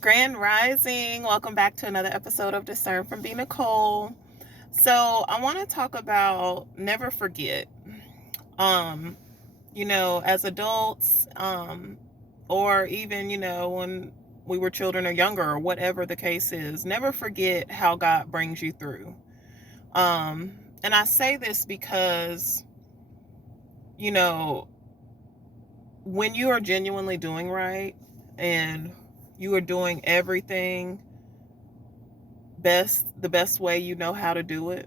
Grand Rising. Welcome back to another episode of Discern from Nicole. So, I want to talk about never forget. Um, as adults, or even, when we were children or younger or whatever the case is, never forget how God brings you through. And I say this because, you know, when you are genuinely doing right and you are doing everything the best way you know how to do it,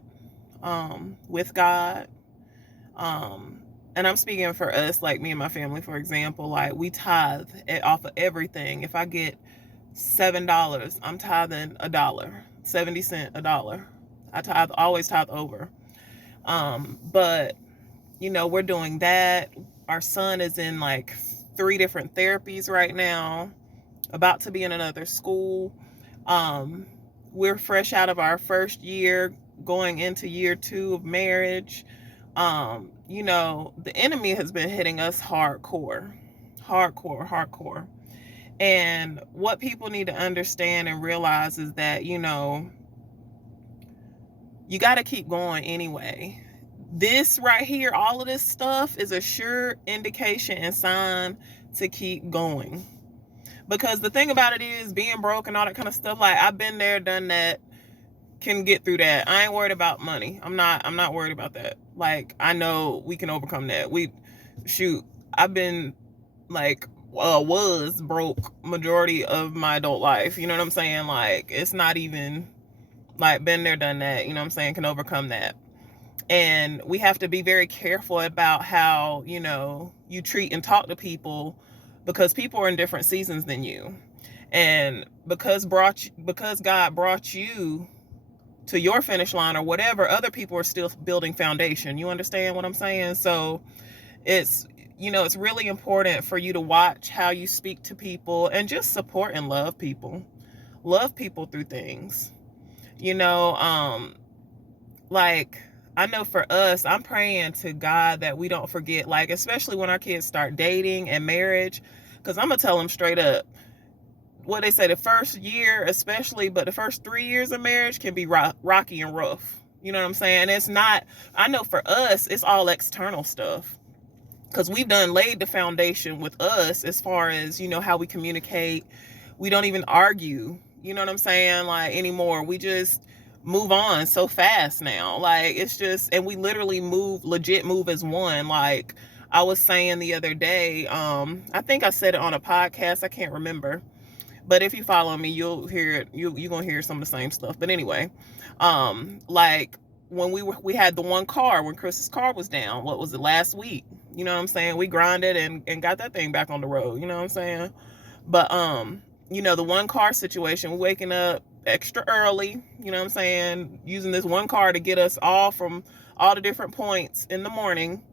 with God. um and I'm speaking for us, like me and my family, for example. Like, we tithe off of everything. If I get $7, I'm tithing a dollar, 70 cent a dollar. I tithe, always tithe over. But we're doing that. Our son is in like 3 different therapies right now, about to be in another school. Um, we're fresh out of our first year, going into year 2 of marriage. The enemy has been hitting us hardcore, hardcore, hardcore. And what people need to understand and realize is that, you got to keep going anyway. This right here, all of this stuff is a sure indication and sign to keep going. Because the thing about it is, being broke and all that kind of stuff, like, I've been there, done that, can get through that. I ain't worried about money. I'm not worried about that. Like, I know we can overcome that. I've been like, was broke majority of my adult life. You know what I'm saying? Like, it's not even like, been there, done that, you know what I'm saying, can overcome that. And we have to be very careful about how, you treat and talk to people, because people are in different seasons than you. And because God brought you to your finish line or whatever, other people are still building foundation. You understand what I'm saying? So it's it's really important for you to watch how you speak to people and just support and love people. Love people through things. You know, like, I know for us, I'm praying to God that we don't forget, like, especially when our kids start dating and marriage, because I'm gonna tell them straight up, what they say, the first year especially, but the first 3 years of marriage can be rocky and rough. You know what I'm saying? It's not. I know for us, it's all external stuff, because we've done laid the foundation with us as far as, how we communicate. We don't even argue, you know what I'm saying, like, anymore. We just move on so fast now. Like, it's just, and we literally legit move as one. Like, I was saying the other day, I think I said it on a podcast, I can't remember, but if you follow me, you'll hear it. You're gonna hear some of the same stuff. But anyway, like, when we had the one car, when Chris's car was down, what was it, last week? You know what I'm saying? We grinded and got that thing back on the road. You know what I'm saying? But the one car situation, waking up extra early. You know what I'm saying? Using this one car to get us all from all the different points in the morning,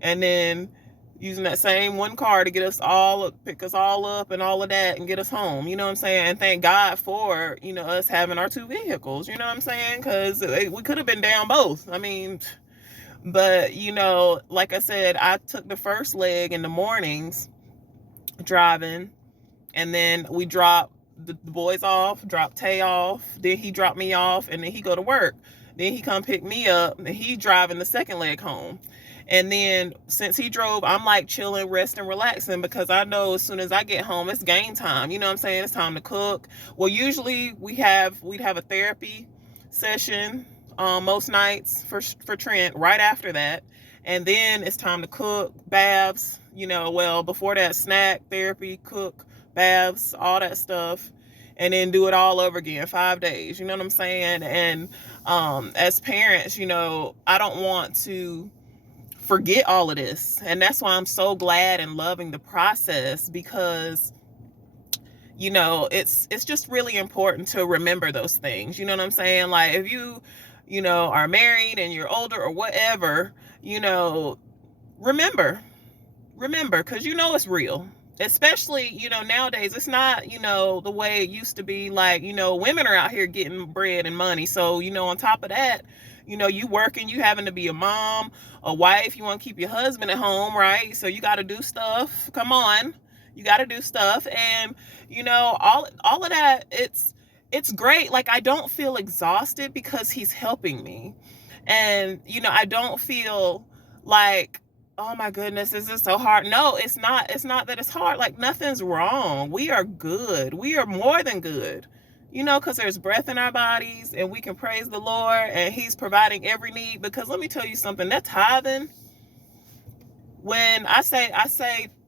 and then using that same one car to pick us all up and all of that, and get us home. You know what I'm saying? And thank God for, us having our 2 vehicles. You know what I'm saying? Because we could have been down both. I mean, but, like I said, I took the first leg in the mornings driving, and then we dropped the boys off, dropped Tay off, then he dropped me off, and then he go to work. Then he come pick me up, and he driving the second leg home. And then since he drove, I'm like chilling, resting, relaxing, because I know as soon as I get home, it's game time. You know what I'm saying? It's time to cook. Well, usually we'd have a therapy session, most nights for Trent right after that. And then it's time to cook, baths, well, before that, snack, therapy, cook, baths, all that stuff. And then do it all over again, 5 days. You know what I'm saying? And as parents, I don't want to forget all of this. And that's why I'm so glad and loving the process, because it's just really important to remember those things. You know what I'm saying? Like, if you are married and you're older or whatever, remember, because it's real. Especially, nowadays, it's not, the way it used to be. Like, women are out here getting bread and money. So, on top of that, you working, you having to be a mom, a wife, you want to keep your husband at home, right? So you got to do stuff. Come on. You got to do stuff. And, all of that, it's great. Like, I don't feel exhausted because he's helping me. And, I don't feel like, oh my goodness, this is so hard. No, it's not. It's not that it's hard. Like, nothing's wrong. We are good. We are more than good. Because there's breath in our bodies and we can praise the Lord and he's providing every need. Because let me tell you something, that tithing, when I say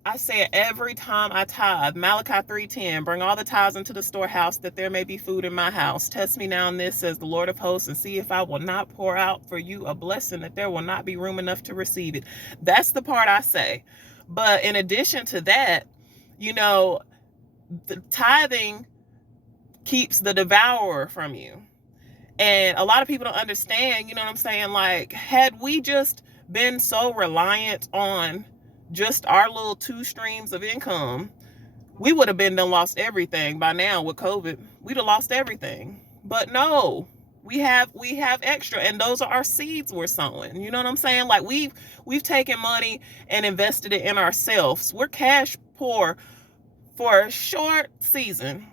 it every time I tithe, Malachi 3:10, bring all the tithes into the storehouse that there may be food in my house. Test me now in this, says the Lord of hosts, and see if I will not pour out for you a blessing that there will not be room enough to receive it. That's the part I say. But in addition to that, the tithing keeps the devourer from you. And a lot of people don't understand, you know what I'm saying? Like, had we just been so reliant on just our little 2 streams of income, we would have been done lost everything by now with COVID. We'd have lost everything. But no, we have extra, and those are our seeds we're sowing. You know what I'm saying? Like, we've taken money and invested it in ourselves. We're cash poor for a short season.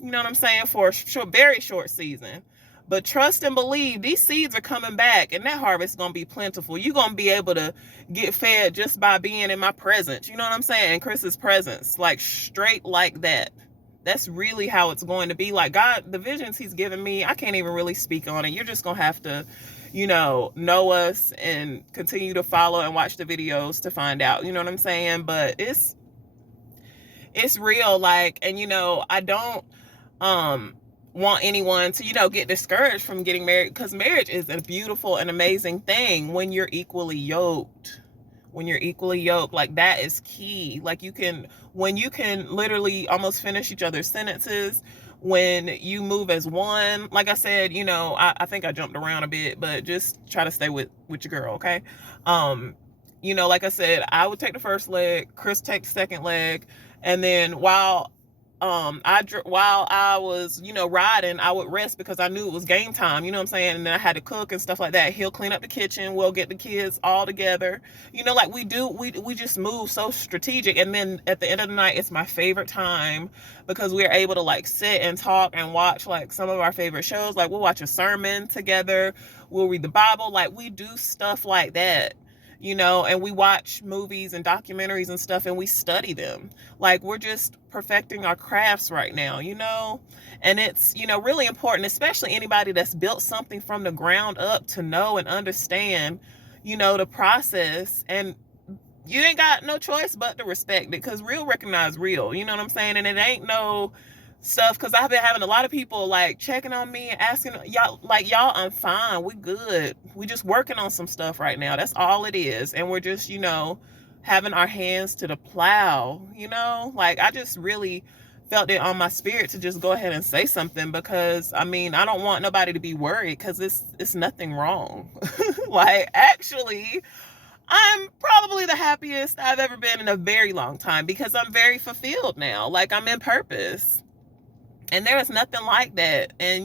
You know what I'm saying? For a very short season. But trust and believe, these seeds are coming back, and that harvest is going to be plentiful. You're going to be able to get fed just by being in my presence. You know what I'm saying? Chris's presence, like straight like that. That's really how it's going to be. Like, God, the visions he's given me, I can't even really speak on it. You're just going to have to, know us and continue to follow and watch the videos to find out. You know what I'm saying? But it's real. Like, and, I don't want anyone to, get discouraged from getting married, because marriage is a beautiful and amazing thing when you're equally yoked. Like, that is key. Like, when you can literally almost finish each other's sentences, when you move as one. Like I said, I think I jumped around a bit, but just try to stay with your girl, okay? Like I said, I would take the first leg, Chris take the second leg, and then while I was, riding, I would rest because I knew it was game time, you know what I'm saying? And then I had to cook and stuff like that. He'll clean up the kitchen. We'll get the kids all together. Like we just move so strategic. And then at the end of the night, it's my favorite time because we're able to like sit and talk and watch like some of our favorite shows. Like, we'll watch a sermon together. We'll read the Bible. Like, we do stuff like that. And we watch movies and documentaries and stuff and we study them. Like, we're just perfecting our crafts right now, and it's, really important, especially anybody that's built something from the ground up, to know and understand, the process. And you ain't got no choice but to respect it, because real recognize real, you know what I'm saying? And it ain't no stuff, because I've been having a lot of people like checking on me and asking, y'all, I'm fine, we good, we just working on some stuff right now, that's all it is. And we're just, having our hands to the plow, like, I just really felt it on my spirit to just go ahead and say something, because I don't want nobody to be worried, because it's nothing wrong. Like, actually, I'm probably the happiest I've ever been in a very long time, because I'm very fulfilled now. Like, I'm in purpose. And there is nothing like that. And,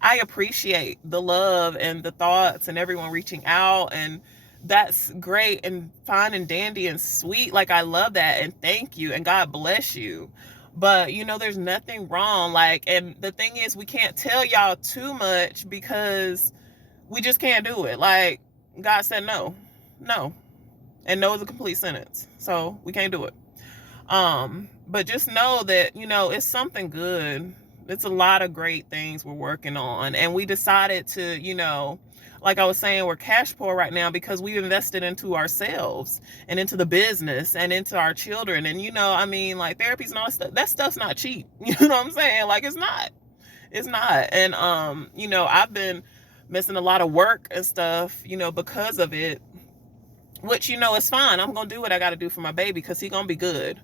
I appreciate the love and the thoughts and everyone reaching out. And that's great and fine and dandy and sweet. Like, I love that. And thank you. And God bless you. But, there's nothing wrong. Like, and the thing is, we can't tell y'all too much because we just can't do it. Like, God said no. And no is a complete sentence. So we can't do it. But just know that, it's something good. It's a lot of great things we're working on. And we decided to, like I was saying, we're cash poor right now because we invested into ourselves and into the business and into our children. And, like, therapies and all that stuff's not cheap. You know what I'm saying? Like, it's not. And, I've been missing a lot of work and stuff, because of it, which, it's fine. I'm going to do what I got to do for my baby, because he's going to be good.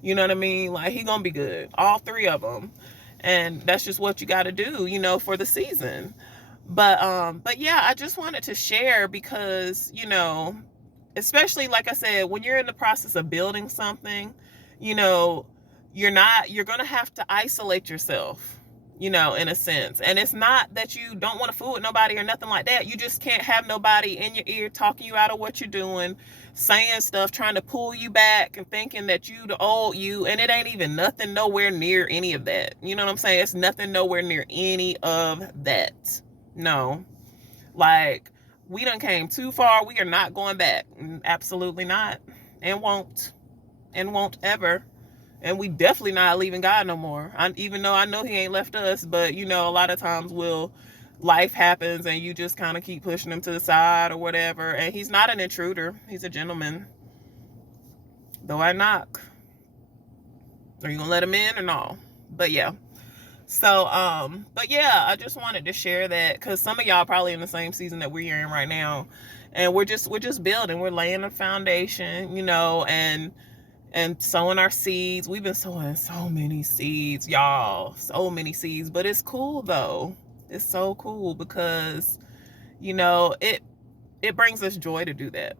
You know what I mean? Like, he gonna be good, all 3 of them. And that's just what you got to do, for the season. But yeah, I just wanted to share because, especially, like I said, when you're in the process of building something, you're going to have to isolate yourself, in a sense. And it's not that you don't want to fool with nobody or nothing like that. You just can't have nobody in your ear talking you out of what you're doing, saying stuff, trying to pull you back and thinking that you the old you, and it ain't even nothing nowhere near any of that. You know what I'm saying? It's nothing nowhere near any of that. No. Like, we done came too far. We are not going back. Absolutely not. And won't. And won't ever. And we definitely not leaving God no more. Even though I know he ain't left us, but a lot of times life happens and you just kind of keep pushing him to the side or whatever. And he's not an intruder. He's a gentleman. Though I knock. Are you gonna let him in or no? But yeah. So, but yeah, I just wanted to share that because some of y'all probably in the same season that we're in right now. And we're just building. We're laying a foundation, and sowing our seeds. We've been sowing so many seeds, y'all. So many seeds. But it's cool though. It's so cool because, it brings us joy to do that.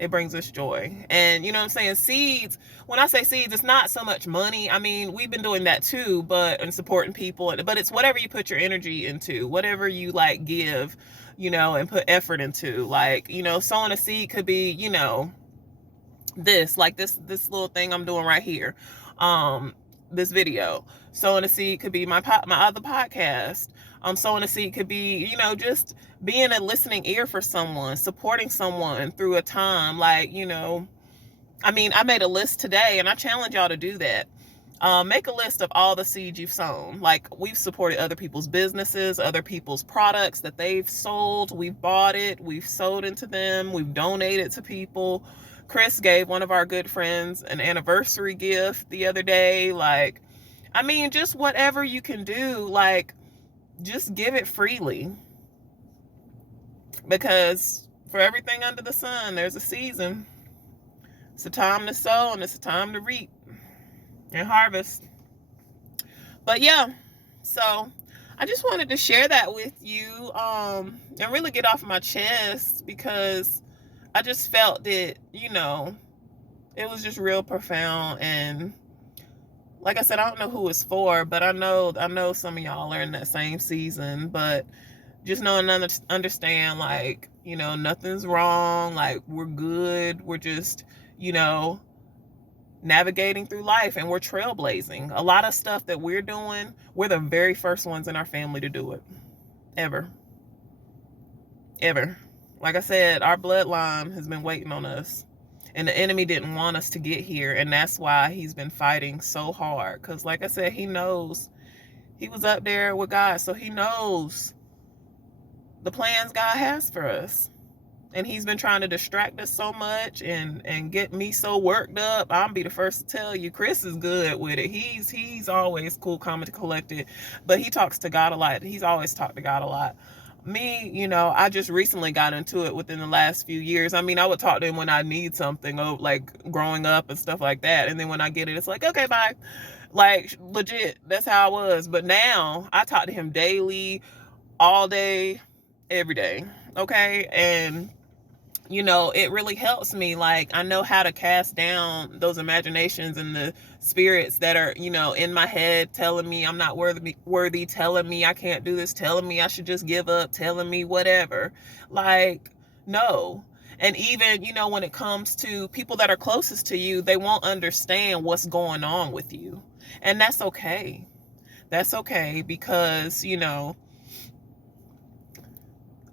It brings us joy. And you know what I'm saying? Seeds, when I say seeds, it's not so much money. I mean, we've been doing that too, and supporting people. But it's whatever you put your energy into, whatever you give, and put effort into. Like, sowing a seed could be, this little thing I'm doing right here. This video. Sowing a seed could be my other podcast. Sowing a seed could be, just being a listening ear for someone, supporting someone through a time. Like, I made a list today and I challenge y'all to do that. Make a list of all the seeds you've sown. Like, we've supported other people's businesses, other people's products that they've sold. We've bought it. We've sold into them. We've donated to people. Chris gave one of our good friends an anniversary gift the other day. Like, just whatever you can do, just give it freely. Because for everything under the sun, there's a season. It's a time to sow and it's a time to reap and harvest. But yeah, so I just wanted to share that with you, and really get off my chest, because I just felt that, it was just real profound. And like I said, I don't know who it's for, but I know some of y'all are in that same season. But just knowing and understand, nothing's wrong. Like, we're good. We're just, navigating through life, and we're trailblazing. A lot of stuff that we're doing, we're the very first ones in our family to do it. Ever. Like I said, our bloodline has been waiting on us. And the enemy didn't want us to get here. And that's why he's been fighting so hard. Because like I said, he knows. He was up there with God. So he knows the plans God has for us. And he's been trying to distract us so much and get me so worked up. I'll be the first to tell you, Chris is good with it. He's always cool, calm, and collected. But he talks to God a lot. He's always talked to God a lot. Me, I just recently got into it within the last few years. I would talk to him when I need something, like growing up and stuff like that. And then when I get it, it's like, okay, bye. Like, legit, that's how I was. But now I talk to him daily, all day, every day. Okay. And it really helps me. Like, I know how to cast down those imaginations and the spirits that are, in my head, telling me I'm not worthy, telling me I can't do this, telling me I should just give up, telling me whatever. Like, no. And even, when it comes to people that are closest to you, they won't understand what's going on with you. And that's okay. That's okay, because, you doing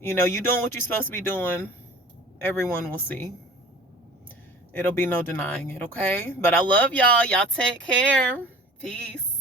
what you're supposed to be doing. Everyone will see. It'll be no denying it, okay? But I love y'all. Y'all take care. Peace.